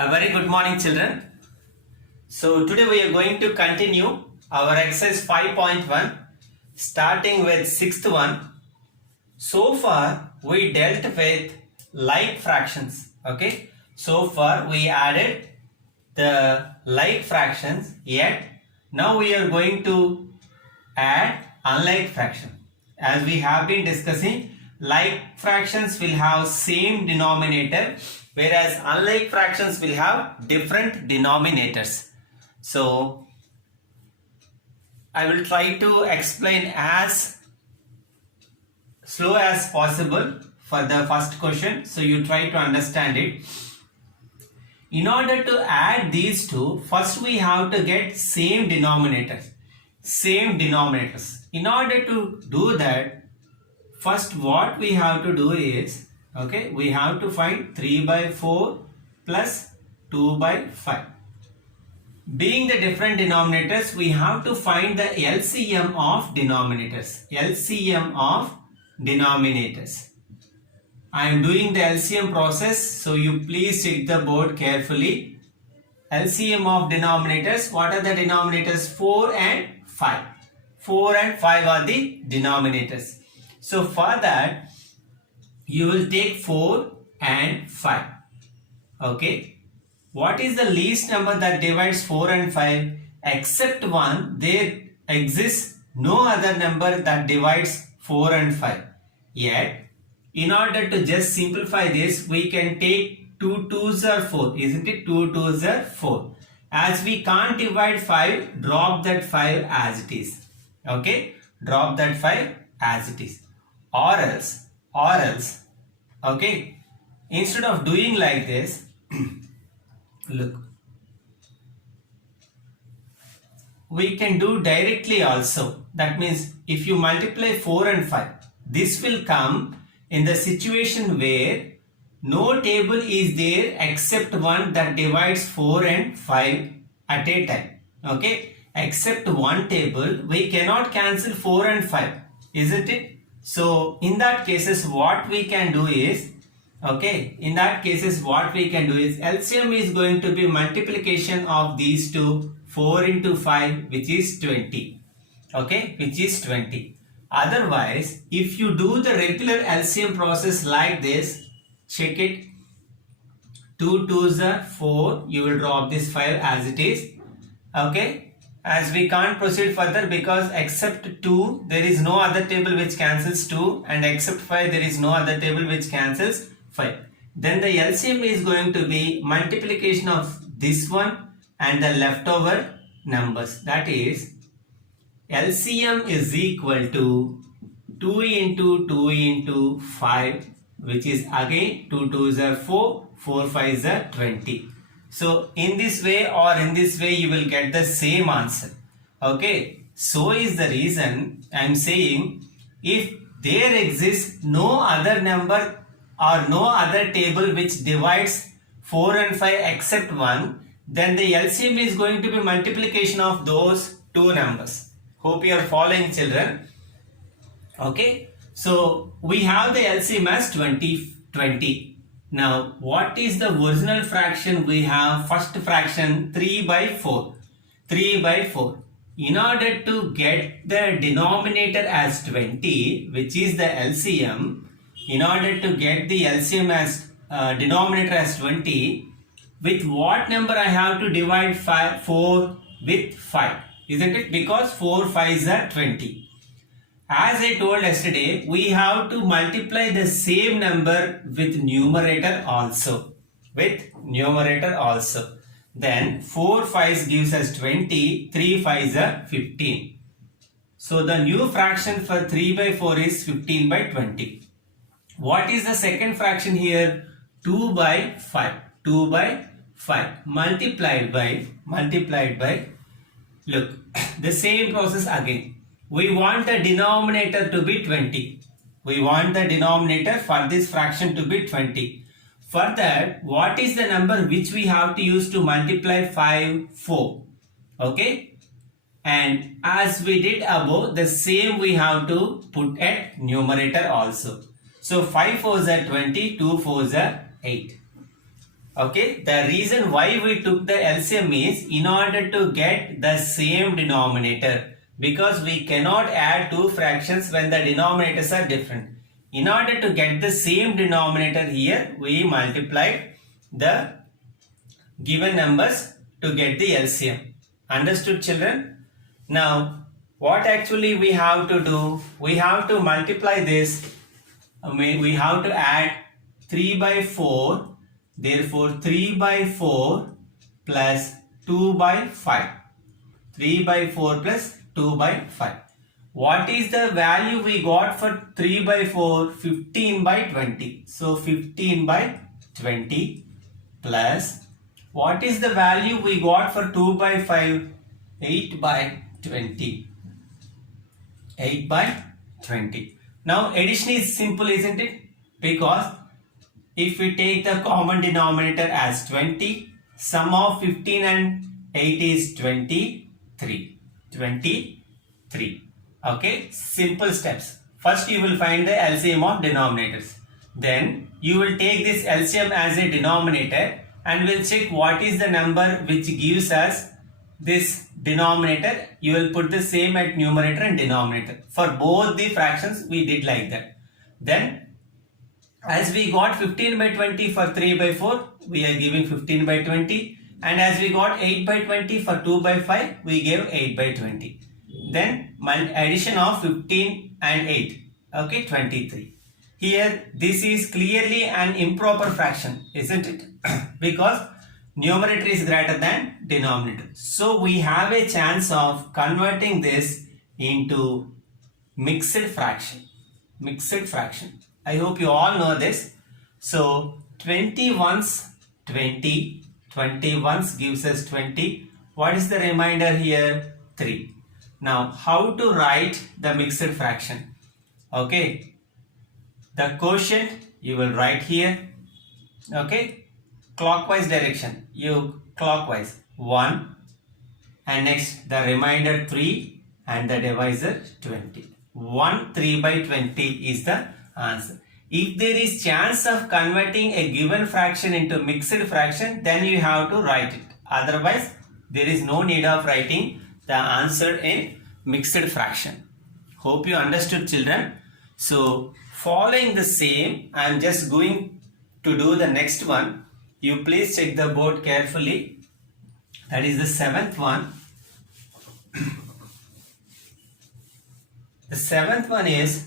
A very good morning, children. So today we are going to continue our exercise 5.1 starting with sixth one. So far we dealt with like fractions. Okay. So far we added the like fractions, yet now we are going to add unlike fraction. As we have been discussing, like fractions will have same denominator, whereas unlike fractions will have different denominators. So I will try to explain as slow as possible for the first question, so you try to understand it. In order to add these two, first we have to get same denominators. In order to do that, first what we have to do is, we have to find 3 by 4 plus 2 by 5. Being the different denominators, we have to find the LCM of denominators. I am doing the LCM process, so you please check the board carefully. LCM of denominators, what are the denominators? 4 and 5. 4 and 5 are the denominators. So for that, you will take 4 and 5. Okay. What is the least number that divides 4 and 5? Except 1, there exists no other number that divides 4 and 5. Yet, in order to just simplify this, we can take 2 2s are 4, isn't it? 2 2s are 4. As we can't divide 5, drop that 5 as it is. Okay? Drop that 5 as it is. Or else, okay? Instead of doing like this, look, we can do directly also. That means if you multiply 4 and 5, this will come in the situation where no table is there except one that divides 4 and 5 at a time. Okay, except one table, we cannot cancel 4 and 5, isn't it? So in that cases, what we can do is, LCM is going to be multiplication of these two, 4 into 5, which is 20. Okay, which is 20. Otherwise, if you do the regular LCM process like this, check it. 2 2s are 4. You will drop this 5 as it is. Okay. As we can't proceed further because except 2, there is no other table which cancels 2, and except 5, there is no other table which cancels 5. Then the LCM is going to be multiplication of this one and the leftover numbers. That is, LCM is equal to 2 into 2 into 5, which is again 2 2s are 4, 4 5s are 20. So in this way or in this way, you will get the same answer. Okay. So is the reason I am saying, if there exists no other number or no other table which divides 4 and 5 except 1, then the LCM is going to be multiplication of those two numbers. Hope you are following, children. Okay. So we have the LCM as 20. Now, what is the original fraction we have? First fraction 3 by 4. 3 by 4. In order to get the denominator as 20, which is the LCM, in order to get the LCM as denominator as 20, with what number I have to divide 4 with 5? Isn't it? Because 4 5s are 20. As I told yesterday, we have to multiply the same number with numerator also. Then 4 5s gives us 20, 3 5s are 15. So the new fraction for 3 by 4 is 15 by 20. What is the second fraction here? 2 by 5. 2 by 5 multiplied by, look, the same process again. We want the denominator to be 20. We want the denominator for this fraction to be 20. For that, what is the number which we have to use to multiply 5? 4. Okay. And as we did above, the same we have to put at numerator also. So 5 4s are 20, 2 4s are 8. Okay, the reason why we took the LCM is in order to get the same denominator, because we cannot add two fractions when the denominators are different. In order to get the same denominator here, we multiplied the given numbers to get the LCM. Understood, children? Now, what actually we have to do? We have to multiply this. We have to add 3 by 4. Therefore, 3 by 4 plus 2 by 5. 3 by 4 plus 2 by 5. What is the value we got for 3 by 4? 15 by 20. So, 15 by 20 plus what is the value we got for 2 by 5? 8 by 20. 8 by 20. Now addition is simple, isn't it? Because if we take the common denominator as 20, sum of 15 and 8 is 23. 23. Okay, simple steps. First you will find the LCM of denominators. Then you will take this LCM as a denominator and we'll check what is the number which gives us this denominator. You will put the same at numerator and denominator. For both the fractions we did like that. Then as we got 15 by 20 for 3 by 4, we are giving 15 by 20. And as we got 8 by 20 for 2 by 5, we gave 8 by 20. Then addition of 15 and 8. Okay, 23. Here this is clearly an improper fraction, isn't it? Because numerator is greater than denominator. So we have a chance of converting this into mixed fraction. Mixed fraction. I hope you all know this. So 20 ones 20. 20 ones gives us 20. What is the remainder here? 3. Now how to write the mixed fraction? Okay. The quotient you will write here. Okay. Clockwise direction. You clockwise 1 and next the remainder 3 and the divisor 20. 1 3 by 20 is the answer. If there is chance of converting a given fraction into mixed fraction, then you have to write it. Otherwise, there is no need of writing the answer in mixed fraction. Hope you understood, children. So, following the same, I am just going to do the next one. You please check the board carefully. That is the 7th one. The 7th one is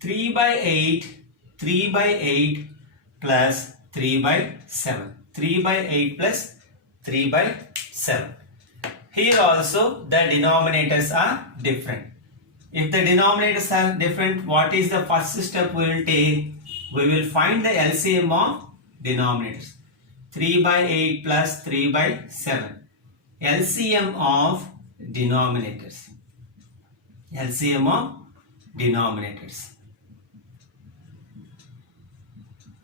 3 by 8 plus 3 by 7. 3 by 8 plus 3 by 7. Here also the denominators are different. If the denominators are different, what is the first step we will take? We will find the LCM of denominators. 3 by 8 plus 3 by 7. LCM of denominators. LCM of denominators.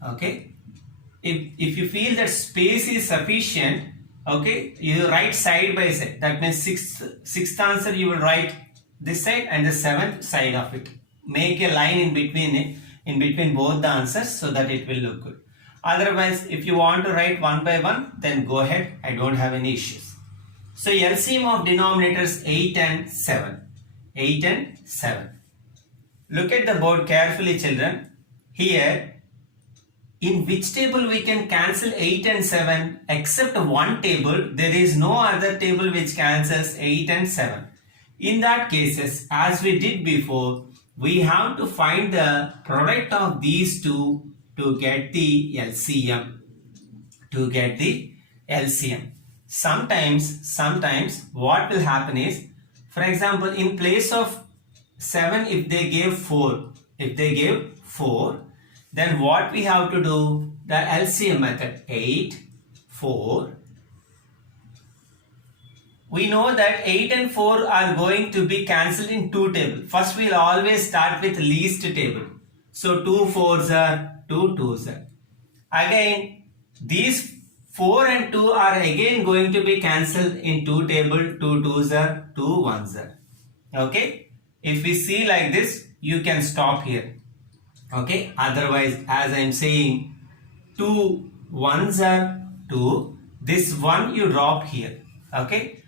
Okay. If you feel that space is sufficient, okay, you write side by side. That means sixth answer you will write this side and the 7th side of it. Make a line in between both the answers so that it will look good. Otherwise, if you want to write one by one, then go ahead. I don't have any issues. So LCM of denominators 8 and 7. 8 and 7. Look at the board carefully, children. Here, in which table we can cancel 8 and 7? Except one table, there is no other table which cancels 8 and 7. In that cases, as we did before, we have to find the product of these two to get the LCM. To get the LCM. Sometimes what will happen is, for example, in place of 7, if they gave 4, then what we have to do? The LCM method. 8, 4. We know that 8 and 4 are going to be cancelled in two tables. First, we will always start with least table. So 2 4s are 2 2s are. Again, these 4 and 2 are again going to be cancelled in two table. 2 2s are 2 1s are. Okay. If we see like this, you can stop here. Okay, otherwise, as I am saying, 2 ones are 2. This 1 you drop here. Okay,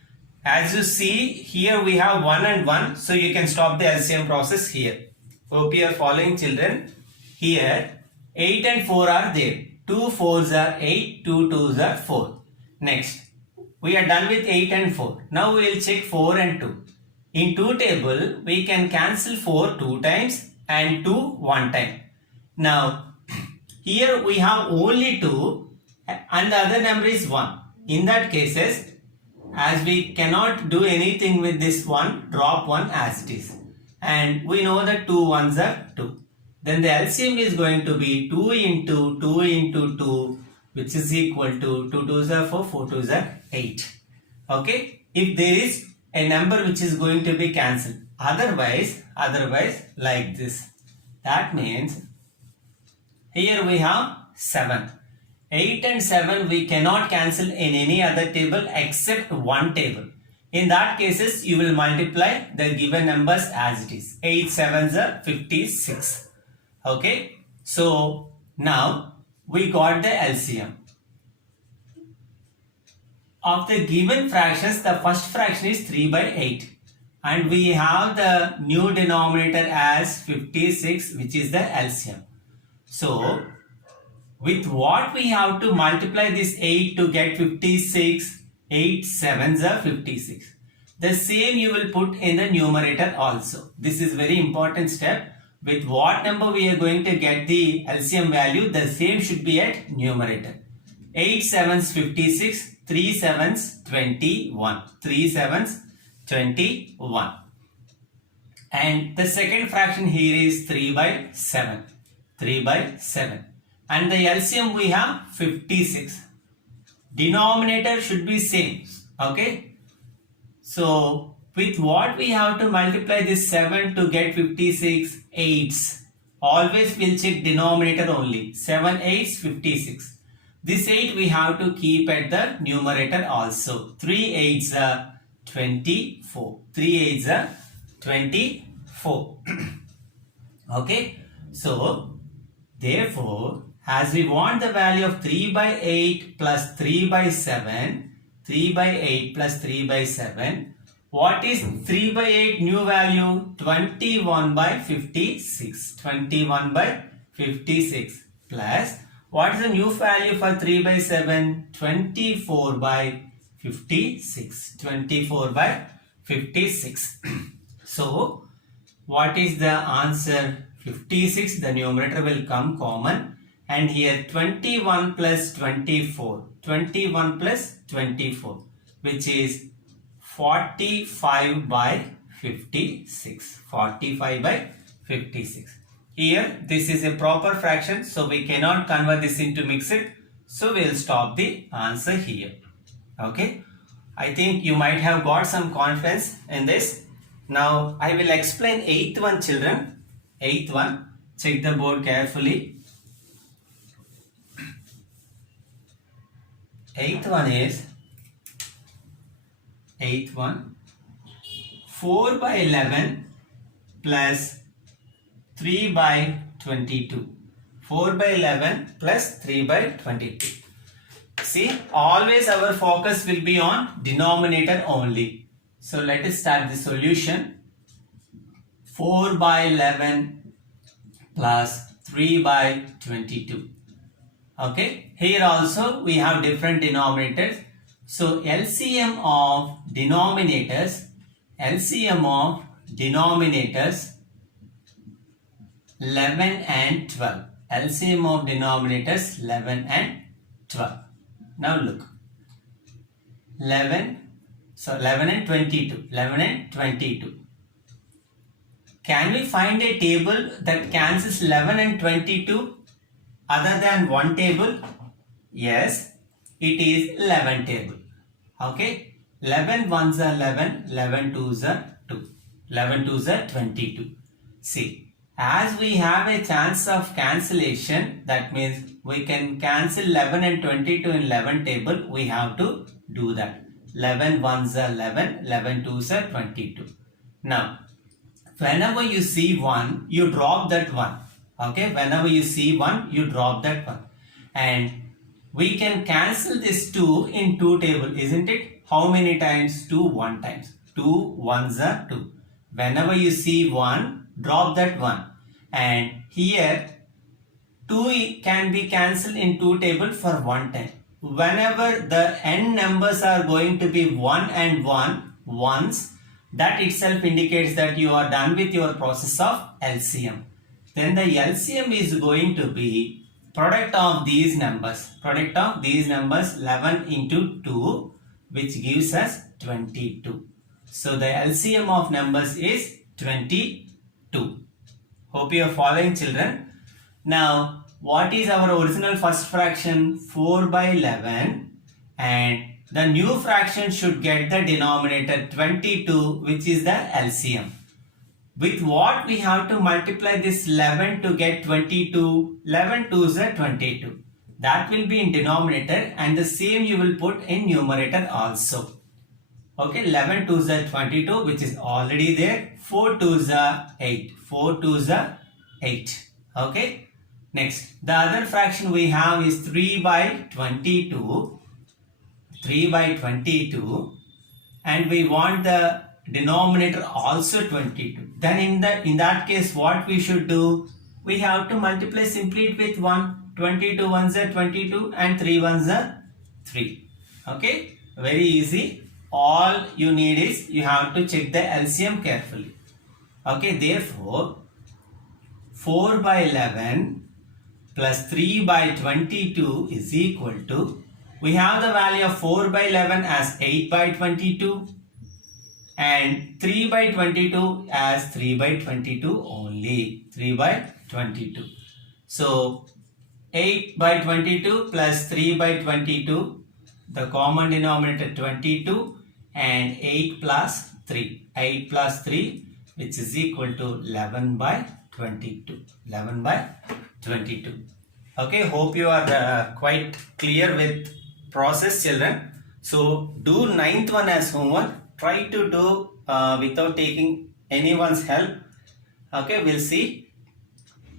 as you see here we have 1 and 1, so you can stop the LCM process here. Hope you are following, children. Here 8 and 4 are there. 2 fours are 8, 2 twos are 4. Next, we are done with 8 and 4. Now we will check 4 and 2. In 2 table, we can cancel 4 2 times and 2 1 time. Now, here we have only 2 and the other number is 1. In that cases, as we cannot do anything with this 1, drop 1 as it is. And we know that 2 ones are 2. Then the LCM is going to be 2 into 2 into 2, which is equal to 2 twos are 4, 4 twos are 8. Okay, if there is a number which is going to be cancelled, otherwise like this, that means here we have 7. 8 and 7 we cannot cancel in any other table except one table. In that cases, you will multiply the given numbers as it is. 8 sevens are 56. Okay, so now we got the LCM. Of the given fractions, the first fraction is 3 by 8. And we have the new denominator as 56, which is the LCM. So, with what we have to multiply this 8 to get 56, 8 sevens are 56. The same you will put in the numerator also. This is very important step. With what number we are going to get the LCM value, the same should be at numerator. 8 sevens 56, 3 sevens 21. 3 sevens 21. And the second fraction here is 3 by 7. 3 by 7. And the LCM we have 56. Denominator should be same. Okay. So with what we have to multiply this 7 to get 56? 8s. Always we'll check denominator only. 7 8s 56. This 8 we have to keep at the numerator also. 3 8s are 24. 3 8s are 24. Okay. So therefore, as we want the value of 3 by 8 plus 3 by 7, 3 by 8 plus 3 by 7, what is 3 by 8 new value? 21 by 56. 21 by 56 plus, what is the new value for 3 by 7? 24 by 56. 24 by 56. So, what is the answer? 56, the numerator will come common, and here 21 plus 24, 21 plus 24, which is 45 by 56, 45 by 56. Here this is a proper fraction, so we cannot convert this into mixed, so we will stop the answer here. Okay, I think you might have got some confidence in this. Now I will explain 8th one, children. 8th one, check the board carefully. 8th one is 8th one, 4 by 11 plus 3 by 22. 4 by 11 plus 3 by 22. See, always our focus will be on denominator only. So let us start the solution. 4 by 11 plus 3 by 22. Okay, here also we have different denominators. So LCM of denominators 11 and 12. LCM of denominators 11 and 12. Now look, 11 and 22. 11 and 22. Can we find a table that cancels 11 and 22 other than one table? Yes, it is 11 table. Okay, 11 ones are 11, 11 twos are 2, 11 twos are 22. See, as we have a chance of cancellation, that means we can cancel 11 and 22 in 11 table, we have to do that. 11 ones are 11, 11 twos are 22. Now, whenever you see 1, you drop that 1. Okay, whenever you see 1, you drop that 1. And we can cancel this 2 in 2 table, isn't it? How many times? 2 1 times. 2 1s are 2. Whenever you see 1, drop that 1. And here 2 can be cancelled in 2 table for 1 time. Whenever the n numbers are going to be 1 and 1 once, that itself indicates that you are done with your process of LCM. Then the LCM is going to be product of these numbers. Product of these numbers 11 into 2, which gives us 22. So the LCM of numbers is 22. Hope you are following, children. Now, what is our original first fraction? 4 by 11, and the new fraction should get the denominator 22, which is the LCM. With what we have to multiply this 11 to get 22? 11 2s are 22. That will be in denominator, and the same you will put in numerator also. Okay, 11 2s are 22, which is already there. 4 2s are 8. 4 2s are 8. Okay. Next, the other fraction we have is 3 by 22. 3 by 22. And we want the denominator also 22. Then in that case, what we should do? We have to multiply simply it with 1. 22 ones are 22 and 3 ones are 3. Okay, very easy. All you need is you have to check the LCM carefully. Okay, therefore 4 by 11 plus 3 by 22 is equal to, we have the value of 4 by 11 as 8 by 22 and 3 by 22 as 3 by 22 only. 3 by 22. So 8 by 22 plus 3 by 22, the common denominator 22, and 8 plus 3. 8 plus 3, which is equal to 11 by 22. 11 by 22. Okay, hope you are quite clear with process, children. So do 9th one as homework. Try to do without taking anyone's help. Okay, we'll see.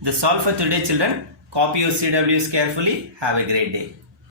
That's all for today, children. Copy your CWs carefully. Have a great day.